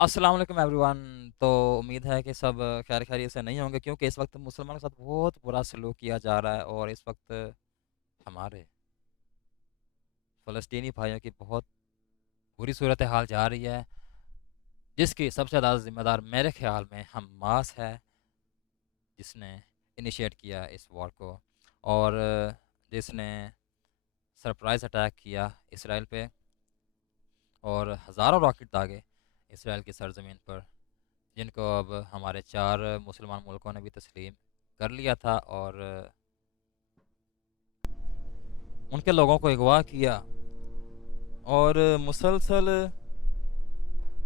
अस्सलाम वालेकुम एवरीवन। तो उम्मीद है कि सब खैर खैरियत से नहीं होंगे, क्योंकि इस वक्त मुसलमानों के साथ बहुत बुरा सलूक किया जा रहा है और इस वक्त हमारे फ़लस्तीनी भाइयों की बहुत बुरी सूरत हाल जा रही है, जिसकी सबसे ज़्यादा ज़िम्मेदार मेरे ख्याल में हमास है, जिसने इनिशिएट किया इस वॉर को और जिसने सरप्राइज़ अटैक किया इसराइल पे और हज़ारों रॉकेट दागे इसराइल की सरजमीन पर, जिनको अब हमारे 4 मुसलमान मुल्कों ने भी तस्लीम कर लिया था और उनके लोगों को अगवा किया और मुसलसल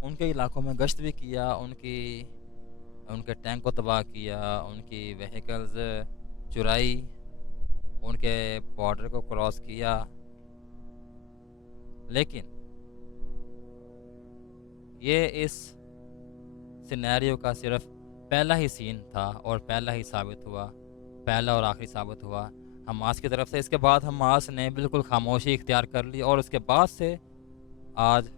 उनके इलाकों में गश्त भी किया, उनके टैंक को तबाह किया, उनकी व्हीकल्स चुराई, उनके बॉर्डर को क्रॉस किया। लेकिन ये इस सिनेरियो का सिर्फ पहला ही सीन था और पहला और आखिरी साबित हुआ हमास की तरफ से। इसके बाद हमास ने बिल्कुल खामोशी इख्तियार कर ली और उसके बाद से आज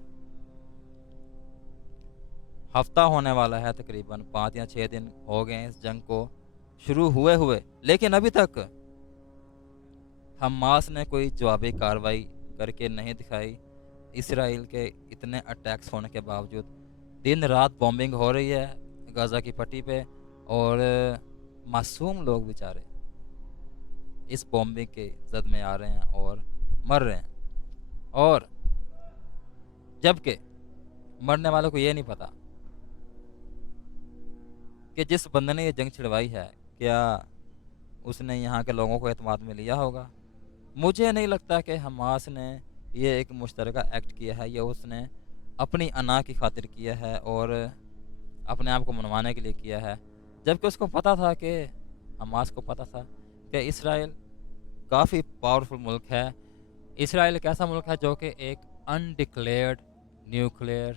हफ्ता होने वाला है, तकरीबन 5 या 6 दिन हो गए इस जंग को शुरू हुए हुए, लेकिन अभी तक हमास ने कोई जवाबी कार्रवाई करके नहीं दिखाई। इसराइल के इतने अटैक्स होने के बावजूद दिन रात बॉम्बिंग हो रही है गाज़ा की पट्टी पे और मासूम लोग बेचारे इस बॉम्बिंग के जद में आ रहे हैं और मर रहे हैं। और जबकि मरने वालों को ये नहीं पता कि जिस बंदे ने ये जंग छिड़वाई है, क्या उसने यहाँ के लोगों को एतमाद में लिया होगा। मुझे नहीं लगता कि हमास ने ये एक मुश्तरका एक्ट किया है, ये उसने अपनी अना की खातिर किया है और अपने आप को मनवाने के लिए किया है, जबकि उसको पता था कि हमास को पता था कि इसराइल काफ़ी पावरफुल मुल्क है। इसराइल एक ऐसा मुल्क है जो कि एक अनडिक्लेयर्ड न्यूक्लियर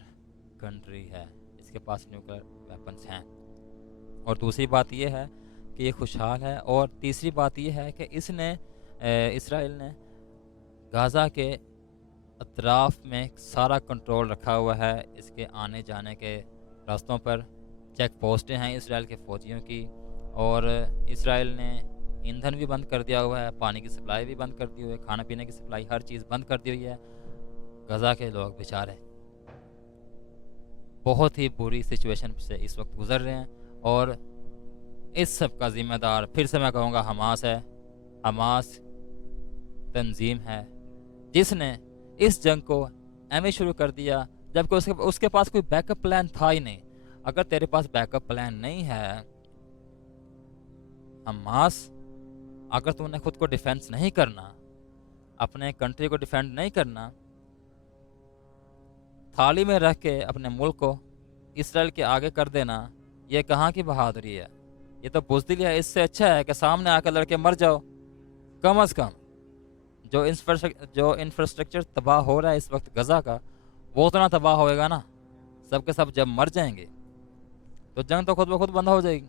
कंट्री है, इसके पास न्यूक्लियर वेपन्स हैं। और दूसरी बात यह है कि ये खुशहाल है और तीसरी बात यह है कि इसराइल ने गाज़ा के अतराफ में सारा कंट्रोल रखा हुआ है। इसके आने जाने के रास्तों पर चेक पोस्टें हैं इसराइल के फ़ौजियों की और इसराइल ने ईंधन भी बंद कर दिया हुआ है, पानी की सप्लाई भी बंद कर दी हुई है, खाना पीने की सप्लाई हर चीज़ बंद कर दी हुई है। गाज़ा के लोग बेचारे बहुत ही बुरी सिचुएशन से इस वक्त गुजर रहे हैं और इस सब का ज़िम्मेदार फिर से मैं कहूँगा हमास है। हमास तंजीम है जिसने इस जंग को एम शुरू कर दिया, जबकि उसके पास कोई बैकअप प्लान था ही नहीं। अगर तेरे पास बैकअप प्लान नहीं है हमास, अगर तूने खुद को डिफेंस नहीं करना, अपने कंट्री को डिफेंड नहीं करना, थाली में रख के अपने मुल्क को इसराइल के आगे कर देना, ये कहाँ की बहादुरी है, ये तो बुज़दिली है। इससे अच्छा है कि सामने आकर लड़के मर जाओ। कम अज़ कम जो इंफ्रास्ट्रक्चर तबाह हो रहा है इस वक्त गज़ा का, वो उतना तबाह होएगा ना। सब के सब जब मर जाएंगे तो जंग तो खुद ब खुद बंद हो जाएगी।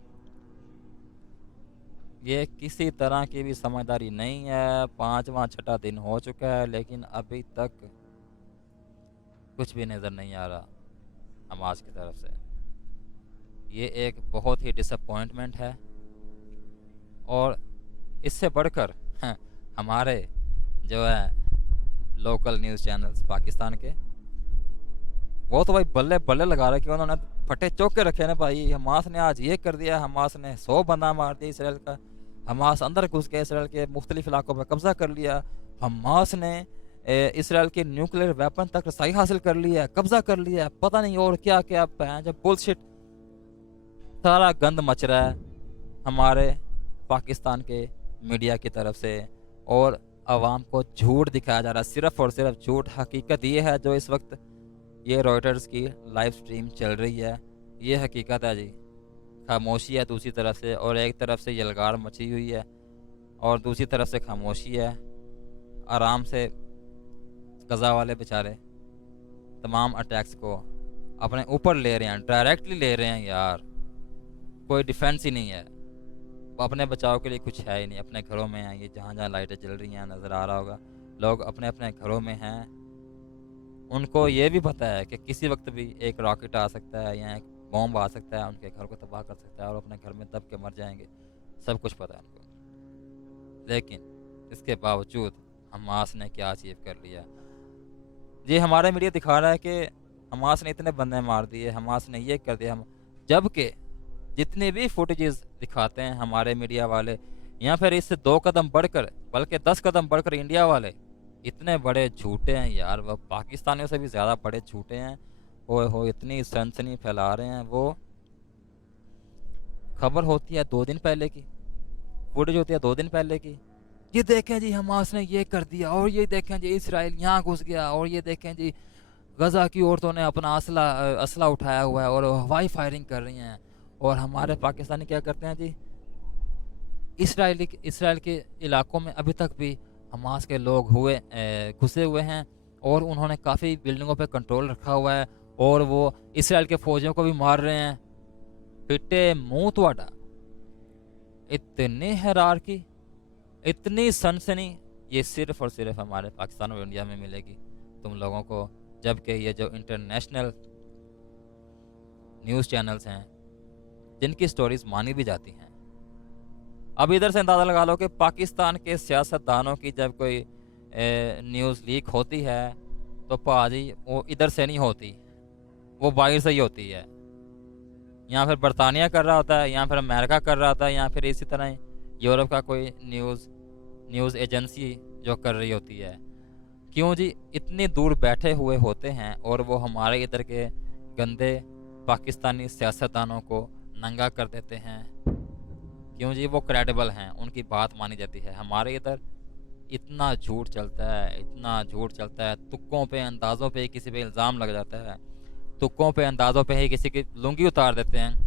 ये किसी तरह की भी समझदारी नहीं है। 5वां 6ठा दिन हो चुका है लेकिन अभी तक कुछ भी नज़र नहीं आ रहा हमास की तरफ से। ये एक बहुत ही डिसअपॉइंटमेंट है और इससे बढ़कर हमारे जो है लोकल न्यूज़ चैनल्स पाकिस्तान के, वो तो भाई बल्ले बल्ले लगा रहे कि उन्होंने फटे चौक के रखे ना भाई। हमास ने आज ये कर दिया, हमास ने 100 बंदा मार दिया इसराइल का, हमास अंदर घुस के इसराइल के मुख्तलिफ इलाकों पर कब्जा कर लिया, हमास ने इसराइल के न्यूक्लियर वेपन तक रसाई हासिल कर लिया, कब्जा कर लिया, पता नहीं और क्या क्या जब बुलशिट सारा गंद मच रहा है हमारे पाकिस्तान के मीडिया की तरफ से और आवाम को झूठ दिखाया जा रहा है, सिर्फ और सिर्फ झूठ। हकीकत ये है जो इस वक्त ये रॉयटर्स की लाइव स्ट्रीम चल रही है, ये हकीकत है जी। खामोशी है दूसरी तरफ से, और एक तरफ से यलगार मची हुई है और दूसरी तरफ से खामोशी है। आराम से गज़ा वाले बेचारे तमाम अटैक्स को अपने ऊपर ले रहे हैं, डायरेक्टली ले रहे हैं यार। कोई डिफेंस ही नहीं है, अपने बचाव के लिए कुछ है ही नहीं। अपने घरों में हैं, ये जहाँ जहाँ लाइटें जल रही हैं नज़र आ रहा होगा, लोग अपने अपने घरों में हैं उनको ये भी पता है कि किसी वक्त भी एक रॉकेट आ सकता है या एक बॉम्ब आ सकता है, उनके घर को तबाह कर सकता है और अपने घर में दब के मर जाएंगे। सब कुछ पता है उनको। लेकिन इसके बावजूद हमास ने क्या अचीव कर लिया। ये हमारा मीडिया दिखा रहा है कि हमास ने इतने बंदे मार दिए, हमास ने ये कर दिया। हम जबकि जितने भी फुटेजेस दिखाते हैं हमारे मीडिया वाले, या फिर इससे 2 कदम बढ़कर, बल्कि 10 कदम बढ़कर इंडिया वाले, इतने बड़े झूठे हैं यार। वो पाकिस्तानियों से भी ज़्यादा बड़े झूठे हैं। ओए हो, इतनी सनसनी फैला रहे हैं। वो खबर होती है 2 दिन पहले की, फुटेज होती है 2 दिन पहले की, ये देखें जी हमास ने ये कर दिया, और ये देखें जी इसराइल यहाँ घुस गया, और ये देखें जी गज़ा की औरतों ने अपना असला उठाया हुआ है और हवाई फायरिंग कर रही हैं। और हमारे पाकिस्तानी क्या करते हैं जी, इसराइल के इलाकों में अभी तक भी हमास के लोग घुसे हुए हैं और उन्होंने काफ़ी बिल्डिंगों पे कंट्रोल रखा हुआ है और वो इसराइल के फौजियों को भी मार रहे हैं। फिटे मुंह तुहाडा, इतनी हैरारकी, इतनी सनसनी, ये सिर्फ और सिर्फ हमारे पाकिस्तान और इंडिया में मिलेगी तुम लोगों को। जबकि ये जो इंटरनेशनल न्यूज़ चैनल्स हैं जिनकी स्टोरीज मानी भी जाती हैं, अब इधर से अंदाज़ा लगा लो कि पाकिस्तान के सियासतदानों की जब कोई न्यूज़ लीक होती है तो पाजी वो इधर से नहीं होती, वो बाहर से ही होती है। या फिर बरतानिया कर रहा होता है, या फिर अमेरिका कर रहा होता है, या फिर इसी तरह यूरोप का कोई न्यूज़ एजेंसी जो कर रही होती है। क्यों जी, इतनी दूर बैठे हुए होते हैं और वो हमारे इधर के गंदे पाकिस्तानी सियासतदानों को नंगा कर देते हैं। क्यों जी, वो क्रेडिबल हैं, उनकी बात मानी जाती है। हमारे इधर इतना झूठ चलता है, इतना झूठ चलता है, तुक्कों पे अंदाज़ों पे किसी पे इल्ज़ाम लग जाता है, तुक्कों पे अंदाज़ों पे ही किसी की लुंगी उतार देते हैं।